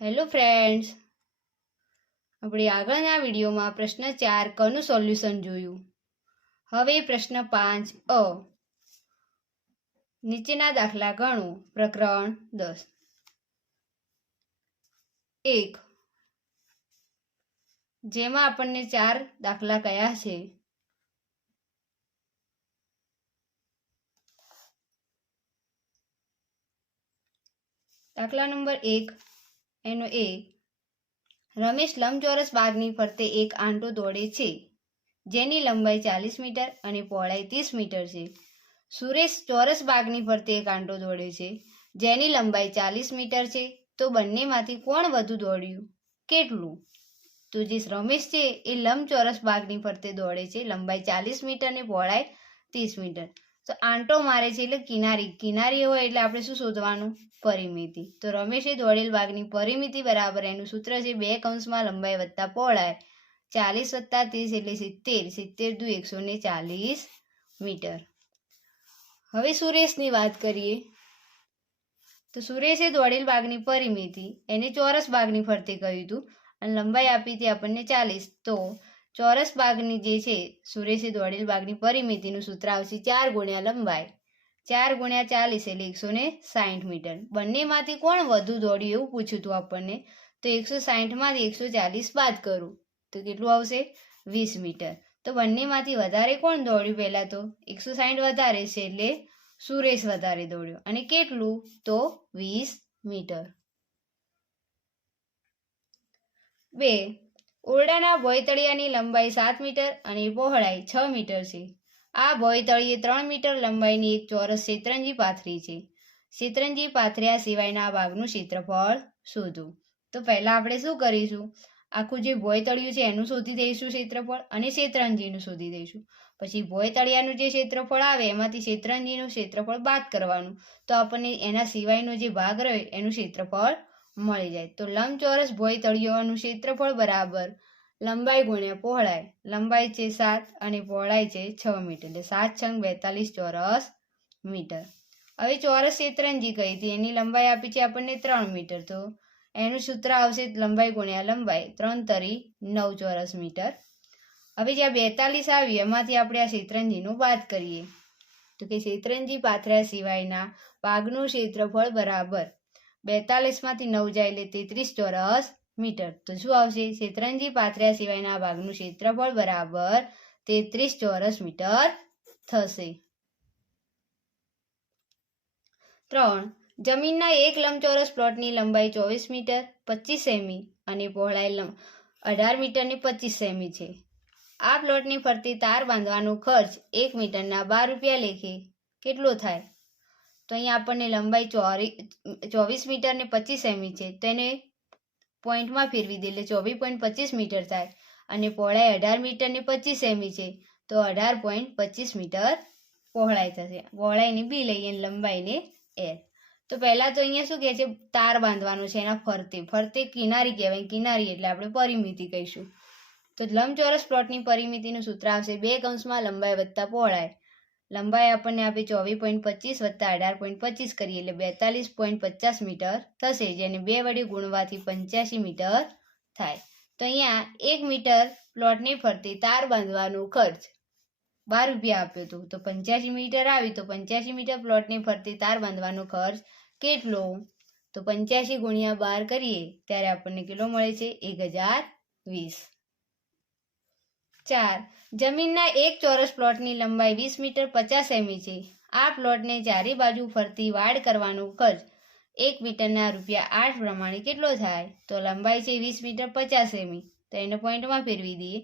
Hello friends, આપણે આગળના વિડીયોમાં પ્રશ્ન 4 કનું સોલ્યુશન જોયું. હવે પ્રશ્ન 5 અ. નીચેના દાખલા ગણો. પ્રકરણ 10. 1. જેમાં આપણને 4 દાખલા કયા છે? દાખલા નંબર 1 એનો એ. રમેશ લંબચોરસ બાગની ફરતે એક આંટો દોડે છે, જેની લંબાઈ 40 મીટર અને પહોળાઈ 30 મીટર છે. સુરેશ ચોરસ બાગની ફરતે એક આંટો દોડે છે, જેની લંબાઈ 40 મીટર છે. તો બંનેમાંથી કોણ વધુ દોડ્યું? કેટલું? તો જે રમેશ છે એ લંબચોરસ બાગની ફરતે દોડે છે, લંબાઈ 40 મીટર અને પહોળાઈ 30 મીટર. તો આંટો મારે છે એટલે કિનારી હોય એટલે આપણે શું શોધવાનું? પરિમિતિ. તો રમેશે દોડેલ બાગની પરિમિતિ બરાબર એનું સૂત્ર છે 2 કૌંસમાં લંબાઈ વત્તા પહોળાઈ 40 વત્તા 30 એટલે 70. 70 દુ 140 મીટર. હવે સુરેશની વાત કરીએ તો સુરેશે દોડેલ બાગની પરિમિતિ એને ચોરસ બાગની ફરતે કહ્યું હતું અને લંબાઈ આપી હતી આપણને 40. તો ચોરસ બાગની જે છે સુરેશે દોડેલ બાગની પરિમિતિનું સૂત્ર આવશે 4 ગુણ્યા લંબાઈ. 4 ગુણ્યા 40 એટલે 160 મીટર. બંનેમાંથી કોણ વધુ દોડ્યું એવું પૂછ્યું હતું આપણને. તો 160માંથી 140 બાદ કરું તો કેટલું આવશે? 20 મીટર. તો બંનેમાંથી વધારે કોણ દોડ્યું? પહેલા તો 160 વધારે છે એટલે સુરેશ વધારે દોડ્યો. અને કેટલું? તો 20 મીટર. 2. ઓરડાના ભોંયતળિયાની લંબાઈ 7 મીટર અને પહોળાઈ 6 મીટર છે. આ ભોંયતળિયે 3 મીટર લંબાઈની એક ચોરસ શેતરંજી પાથરી છે. શેતરંજી પાથર્યા સિવાયના ભાગનું ક્ષેત્રફળ શોધો. તો પહેલા આપણે શું કરીશું? આખું જે ભોંયતળિયું છે એનું શોધી દઈશું ક્ષેત્રફળ અને શેતરંજીનું શોધી દઈશું. પછી ભોંયતળિયાનું જે ક્ષેત્રફળ આવે એમાંથી શેતરંજીનું ક્ષેત્રફળ બાદ કરવાનું. તો આપણને એના સિવાયનો જે ભાગ રહ્યો એનું ક્ષેત્રફળ મળી જાય. તો લંબચોરસ ભોંયતળિયાનું ક્ષેત્રફળ બરાબર લંબાઈ ગુણ્યા પહોળાઈ. લંબાઈ છે 7 અને પહોળાઈ છે 6 મીટર એટલે 7 × 42 ચોરસ મીટર. હવે ચોરસ શેતરંજી કઈ હતી? એની લંબાઈ આપી છે આપણને 3 મીટર. તો એનું સૂત્ર આવશે લંબાઈ ગુણ્યા લંબાઈ. 3 તરી 9 ચોરસ મીટર. હવે જ્યાં 42 આવ્યું એમાંથી આપણે આ શેતરંજીનું બાદ કરીએ તો કે શેતરંજી પાથર્યા સિવાયના ભાગનું ક્ષેત્રફળ બરાબર 42માંથી 9 જાય એટલે 33 ચોરસ મીટર. તો શું આવશે? શેતરંજી પાથર્યા સિવાયના ભાગનું ક્ષેત્રફળ બરાબર 33 ચોરસ મીટર થશે. 3. જમીનના એક લંબચોરસ પ્લોટની લંબાઈ 24 મીટર 25 સેમી અને પહોળાઈ 18 મીટર ને 25 સેમી છે. આ પ્લોટની ફરતે તાર બાંધવાનો ખર્ચ 1 મીટરના 12 રૂપિયા લેખે કેટલો થાય? તો અહીંયા આપણને લંબાઈ 24 મીટર ને 25 સેમી છે. તેને પોઈન્ટમાં ફેરવી દે એટલે 24.25 મીટર થાય. અને પહોળાઈ 18 મીટર ને 25 સેમી છે તો 18.25 મીટર પહોળાઈ થશે. પહોળાઈને બી લઈએ અને લંબાઈને એલ. તો પહેલા તો અહીંયા શું કહે છે? તાર બાંધવાનો છે એના ફરતે કિનારી કહેવાય. કિનારી એટલે આપણે પરિમિતિ કહીશું. તો લંબચોરસ પ્લોટની પરિમિતિનું સૂત્ર આવશે 2 કૌંસમાં લંબાઈ વત્તા પહોળાઈ. લંબાઈ આપણને આપે 24.25 વત્તા 18.25 કરીએ એટલે 42.50 મીટર થશે, જેને 2 વડે ગુણવાથી 85 મીટર થાય. તો અહીંયા 1 મીટર પ્લોટને ફરતે તાર બાંધવાનો ખર્ચ 12 રૂપિયા આપ્યો હતો. તો 85 મીટર આવી તો 85 મીટર પ્લોટને ફરતે તાર બાંધવાનો ખર્ચ કેટલો? તો 85 ગુણ્યા 12 કરીએ ત્યારે આપણને કેટલો મળે છે? 1020. 4. જમીનના એક ચોરસ પ્લોટની લંબાઈ 20 મીટર 50 સેમી છે. આ પ્લોટને ચારે બાજુ ફરતી વાડ કરવાનો ખર્ચ 1 મીટરના ₹8 પ્રમાણે કેટલો થાય? તો લંબાઈ છે 20 મીટર 50 સેમી. તો એને પોઈન્ટમાં ફેરવી દઈએ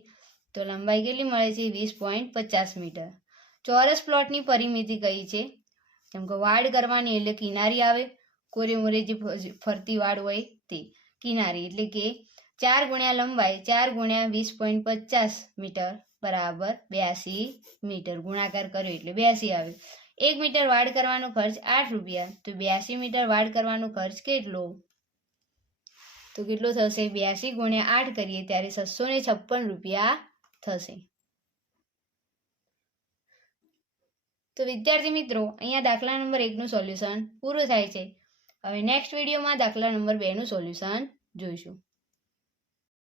તો લંબાઈ કેટલી મળે છે? 20.50 મીટર. ચોરસ પ્લોટની પરિમિતિ કઈ છે? કેમ કે વાડ કરવાની એટલે કિનારી આવે. કોરે મોરે જે ફરતી વાડ હોય તે કિનારી એટલે કે 4 ગુણ્યા લંબાઈ 4 ગુણ્યા 20.50 મીટર બરાબર 82 મીટર. ગુણાકાર કર્યો એટલે 82 આવે. 1 મીટર વાડ કરવાનો ખર્ચ 8 રૂપિયા. તો 82 મીટર વાડ કરવાનો ખર્ચ કેટલો? તો કેટલો થશે? 82 ગુણ્યા 8 કરીએ ત્યારે 656 રૂપિયા થશે. તો વિદ્યાર્થી મિત્રો, અહીંયા દાખલા નંબર 1 નું સોલ્યુશન પૂરું થાય છે. હવે નેક્સ્ટ વિડીયોમાં દાખલા નંબર 2 નું સોલ્યુશન જોઈશું.